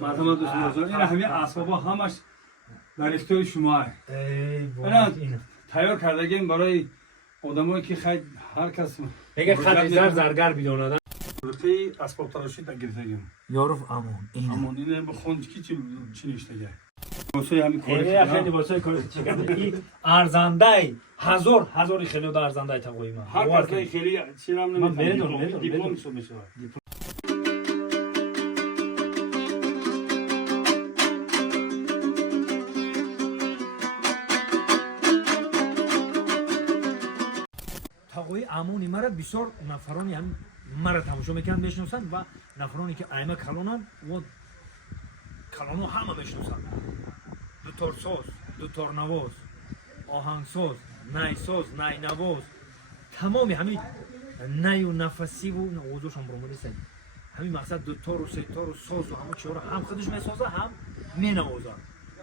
مرحمت دوست بزرگ. این همه اسبابا همش در اختیار شما. تیار کردگیم برای آدمایی که خیلی هر کس اگر خریدار زرگر بدونه خیلی اسباب تراشی تگیریم. یارف امون. امون این بخون چی نشته واسه همین کاری خیلی واسه کاری چیکار ارزنده هزار خیلی دو ارزنده تقویم هر کس خیلی چیرام نمیدونم دیپلم شو میشه تقوی امونی مرا بسیار نفرانی هم مرا تماشا میکنن میشناسن و نفرانی که ایمه کلونن و کلونو همه میشناسن دوتارساز، دوتارنواز، آهنگساز، نیساز، نینواز تمامی همین نی و نفسی و نوازشون برامونیستن همین مقصد دوتار و سیتار و ساز و همه چیورا هم خودش میسازه هم مینوازه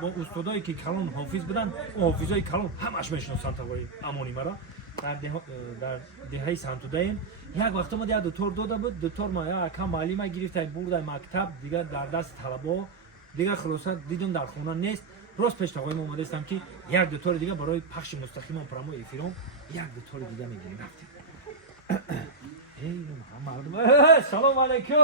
با استادایی که کلون حافظ بدن و حافظای کلون همش میشناسن تقوی امونی مرا در دهه سنتودین یک وقت ما دیگه دوتار داده بود دوتار ما یکم معلم گرفت برد مکتب دیگه در دست طلبا دیگه خلاصه دیدم در خونه نیست راست پیش تقویم اومده استم که یک دوتار دیگه برای پخش مستقیم پرومو افرام یک دوتار دیگه میگیریم رفتیم ای محمد سلام علیکم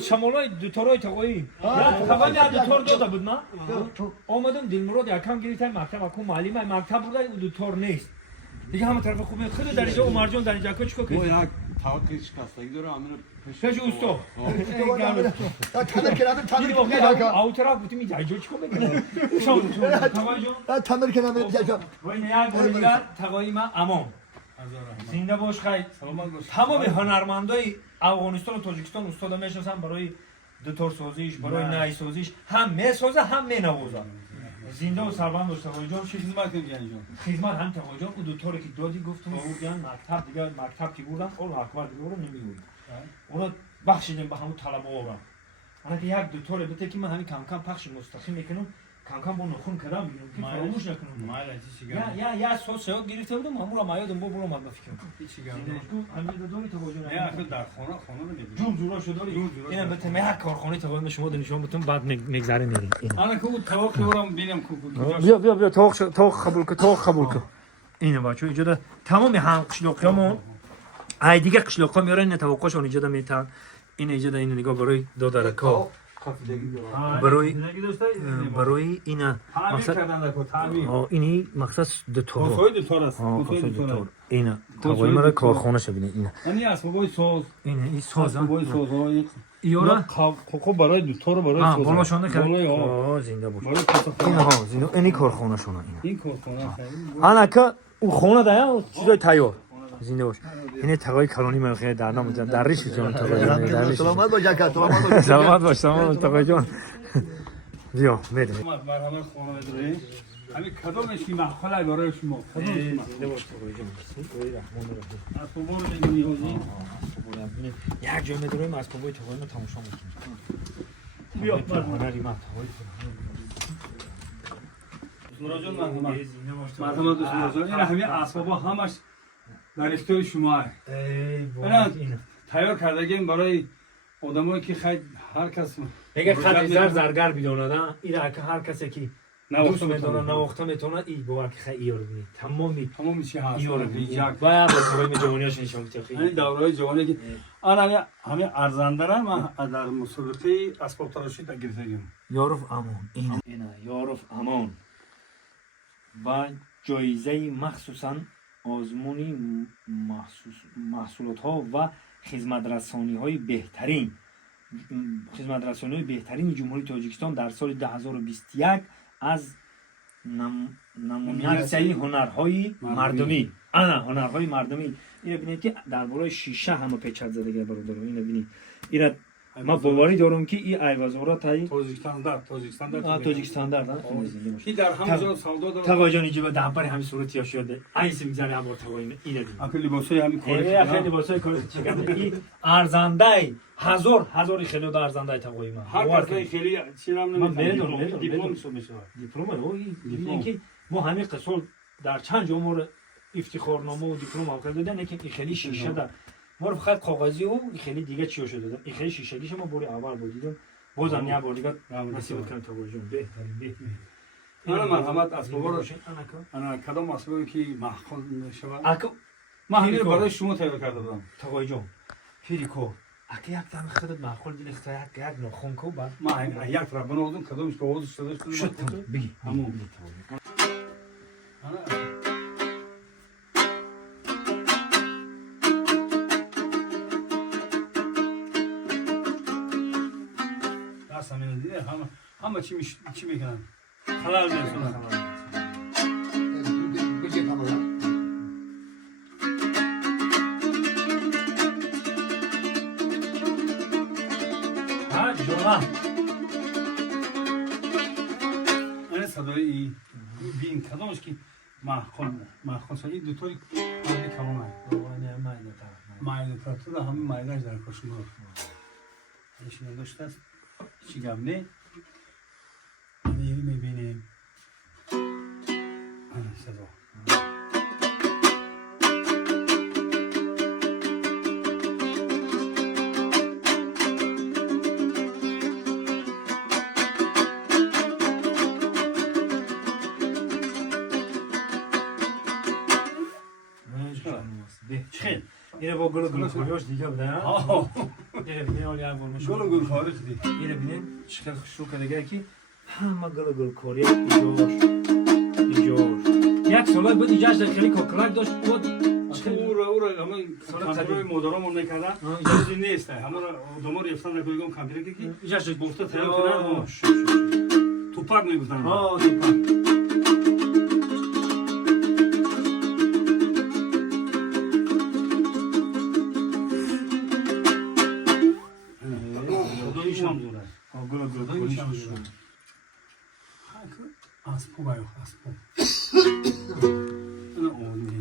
شمالای دوتارای تقوی تقوی دوتار داده بود نه آمدم دلمراد یکم گرفتم مکتب اکو معلم مکتب بوده و دوتار نیست دیگه همه طرف خوبه خود در اینجا عمر جان در اینجا چیکار کنید یک تاوکی شکستگی داره امیر پیش اوستا تمر کردم تمر کردم اوترا بودی می جای چیکار میکنه شما تقوی جان تمر کردم جا و این یک بار تقوی ما امان زنده باش خیر تمام هنرمندای افغانستان و تاجیکستان استاد میشناسن برای دوتار سازیش برای نای سازیش هم میسازه هم مینوازه زنده و سربلند باش تقوی جان خدمت کنید جان خدمت هم تقوی جان و دوتاری که دادی گفتم آوردن مکتب دیگه مکتب که بردن الله اکبر دیگه رو نمیورد اونا بخشیدیم به همون طلبه ها انا که یک دوتار بده که من همین کم کم پخش مستقیم میکنم کم کم با نخون کردم میگم که فراموش نکنم یا سس سیاه گرفته بودم همون ما یادم برو اومد بفکرم هیچ گام همین دو تقوی جان نه آخه در خونه نمیدونم جون جورا شده اینم به تمه یک کارخانه تقوی شما نشون بدم بعد میگذره میریم انا کو توق دورم ببینم کو بیا توق قبول کن اینه بچو اینجا تمام هم قشلاقیامون ای دیگه قشلاقا میارن این توقعشون اینجا میتن این اینجا این نگاه برای دادرکا برای اینا مقصد اینی مقصد دوتار دوتار است اینا تقوی مرا کارخانه شو ببینید اینا یعنی اسبابای ساز این ساز سازهای ایورا خوب برای دوتار برای ساز بالا شونه بالای زنده باش برای اینا زنده اینی کارخانه شونه این کارخانه خیلی انا که او خونه دایا چیزای تیار زنده باش این تقوی کلانی من خیلی در نام در ریش جان تقوی سلامت باش جکت سلامت باش تقوی جان بیا میدم مرحمت خانواده همین کدومش که محفل برای شما زنده باش تقوی جان رحمان الرحیم اسباب رو نیازی یک جا میداریم اسبابای تقوی رو تماشا میکنیم بیا هنری من تقوی مراجعه مرحمت دوست بزرگ. این همه اسبابا همش در اختیار شما. تیار کردگیم برای آدمایی که خیلی هر کس اگر خریدار زرگر بدونه این که هر کسی که دوست میدونه نواخته میتونه این باور که خیلی ایار ببینید تمام چی هست و با تقویم جوانیاش نشون میده این دورهای جوانی که آن همه ارزنده را ما در مسابقه اسباب تراشی گرفتیم یارف امان اینا یارف امان و جایزه مخصوصا آزمونی محصولات ها و خدمت رسانی های بهترین جمهوری تاجیکستان در سال 2021 از نمونه‌های هنرهای مردمی هنرهای مردمی. اینو ببینید که در بالای شیشه همه پیچ زدگی برادر اینو ببینید. اینا من باوری دارم که این ایوازورا تایی توزیکستان تاجیکستان در کی در همون سودا داره تقوی جان اینجا دامپر همین صورتی ها شده عیسی میگذره هم تقوی اینه دیگه اکل لباسای همین خیلی کاری لباسای کاری چیکار این ارزنده هزار خیلی دا ارزنده تقوی من هر کسی خیلی چی نام من بدونم دیپلم شو میشه دیپلم رو که ما همین قصول در چند امور افتخارنامه و دیپلم هم دادن که این خیلی شیشه دار ما رو فقط کاغذی و این خیلی دیگه چی شده دادن این خیلی شیشگیش ما بوری اول بودیدم بازم یه بار دیگه نصیب کردم تقوی جان بهترین انا مرحمت اسباب رو انا کدام اسبابی که محفوظ شود اکو ما همین برای شما تیار کرده بودم تقوی جان پیریکو اگه یک دم خودت معقول دل اختیار یک نخون کو بعد ما یک را بنوردم کدامش که وضع شده شد بگی همون راست همین دیگه همه چی میکنن حلال میکنن بگی کاملا ها جونا این صدای بین کدامش که محفوظ شد این دوتایی همین کاملا مایل کرده همین مایلش در کشور ایش نداشته است چی گم نه یعنی میبینیم صدا چخیل اینه با گل خوریاش دیگه بده ها اینه بینه حالی هم برمش گل خارج دی اینه بینه چخیل شروع کرده که همه گل کوریا ایجاش یک سالای بود ایجاش در خیلی کوکلک داشت بود او را همون کنترل مدارمون میکردن چیزی نیست همون آدما رفتن در کویگم کامپیوتر که ایجاش گفته تیار کنن توپک میگفتن توپک اسبو باید اسبو نه اونی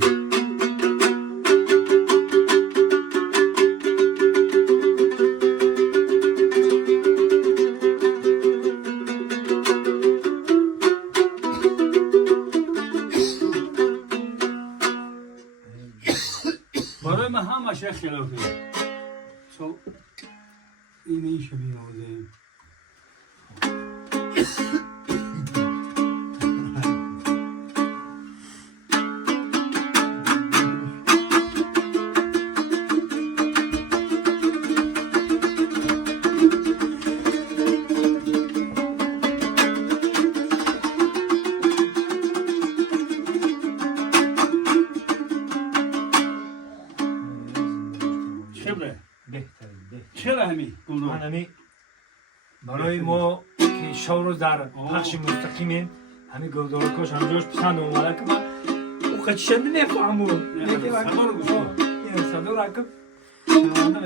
برای من همش خیلی سو این شبیه آده چرا همی من همی برای ما که شو روز در پخش مستقیمه همی گلدارکاش همجاش پسند اومده که من او قچشن نمیفهمون صدا رو گوش کن. این صدا رو اکب شنونده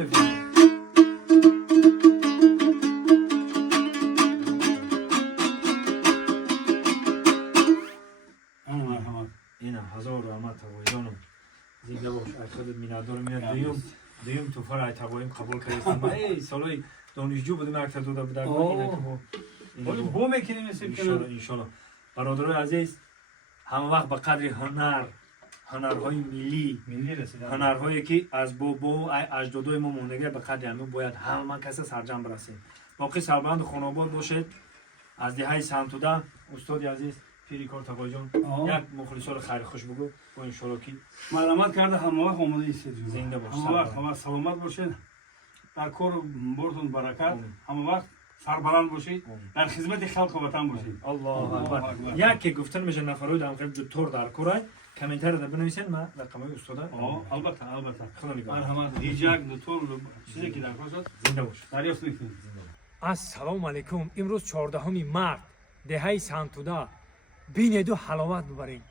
نمیفهمون این هزار رحمت و جانم زنده باش ای خودت میندار میاد دیوم تو فرای تقویم قبول کردم ای سالای دانشجو بودم اکثر داده بودم ولی بو میکنیم ان شاء الله برادرای عزیز همه وقت به قدر هنرهای ملی رسیدن هنرهایی که از بابا و اجدادای ما موندگی به قدر همه باید همه کس سرجم برسه باقی سربلند خانواد باشد از دهه سنتوده استاد عزیز پیریکار تقوی جان یک مخلصار خیر خوش بگو با ان شاء الله که مرحمت کرده همه وقت آماده ایستید زنده باش همه وقت همه سلامت باشید در کار بردون برکت همه وقت سربلند باشید در خدمت خلق و وطن باشید الله اکبر یک که گفتن میشه نفرای در خیلی دکتر در کورای کامنتر رو بنویسین ما رقمای استاد البته خدا نگهدار مرحمت دیجاک دکتر چیزی که در کار شد زنده باش دریافت میکنید السلام علیکم امروز 14 مرد دهه سنتوده بینید و حلاوت ببرین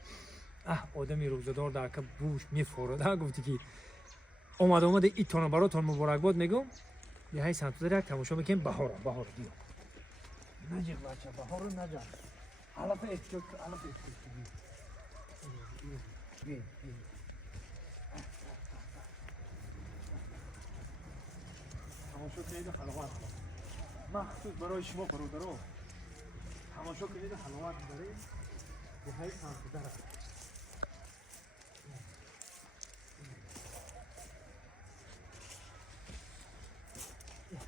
آدمی روزدار در که بوش میفورد گفتی که اومد این تانو براتون مبارک باد میگم یه های سنتو داره تماشا میکنیم بهار دیو نجیق بچه بهار رو نجا علف اتیوک علف اتیوک تماشا کنید حلوات مخصوص برای شما برادرها تماشا کنید حلوات داره یه های سنتو داره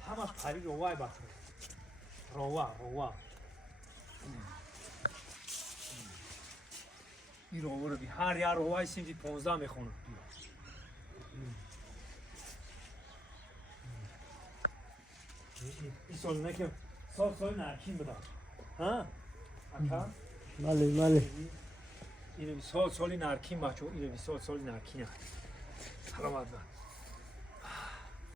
همش پری روای بخوره روا این روا رو بی هر یه روای سنجی 15 میخونه این سال نه که سال نرکین بدم ها؟ اکا؟ بله این سال نرکین بچه این سال نرکین هست حالا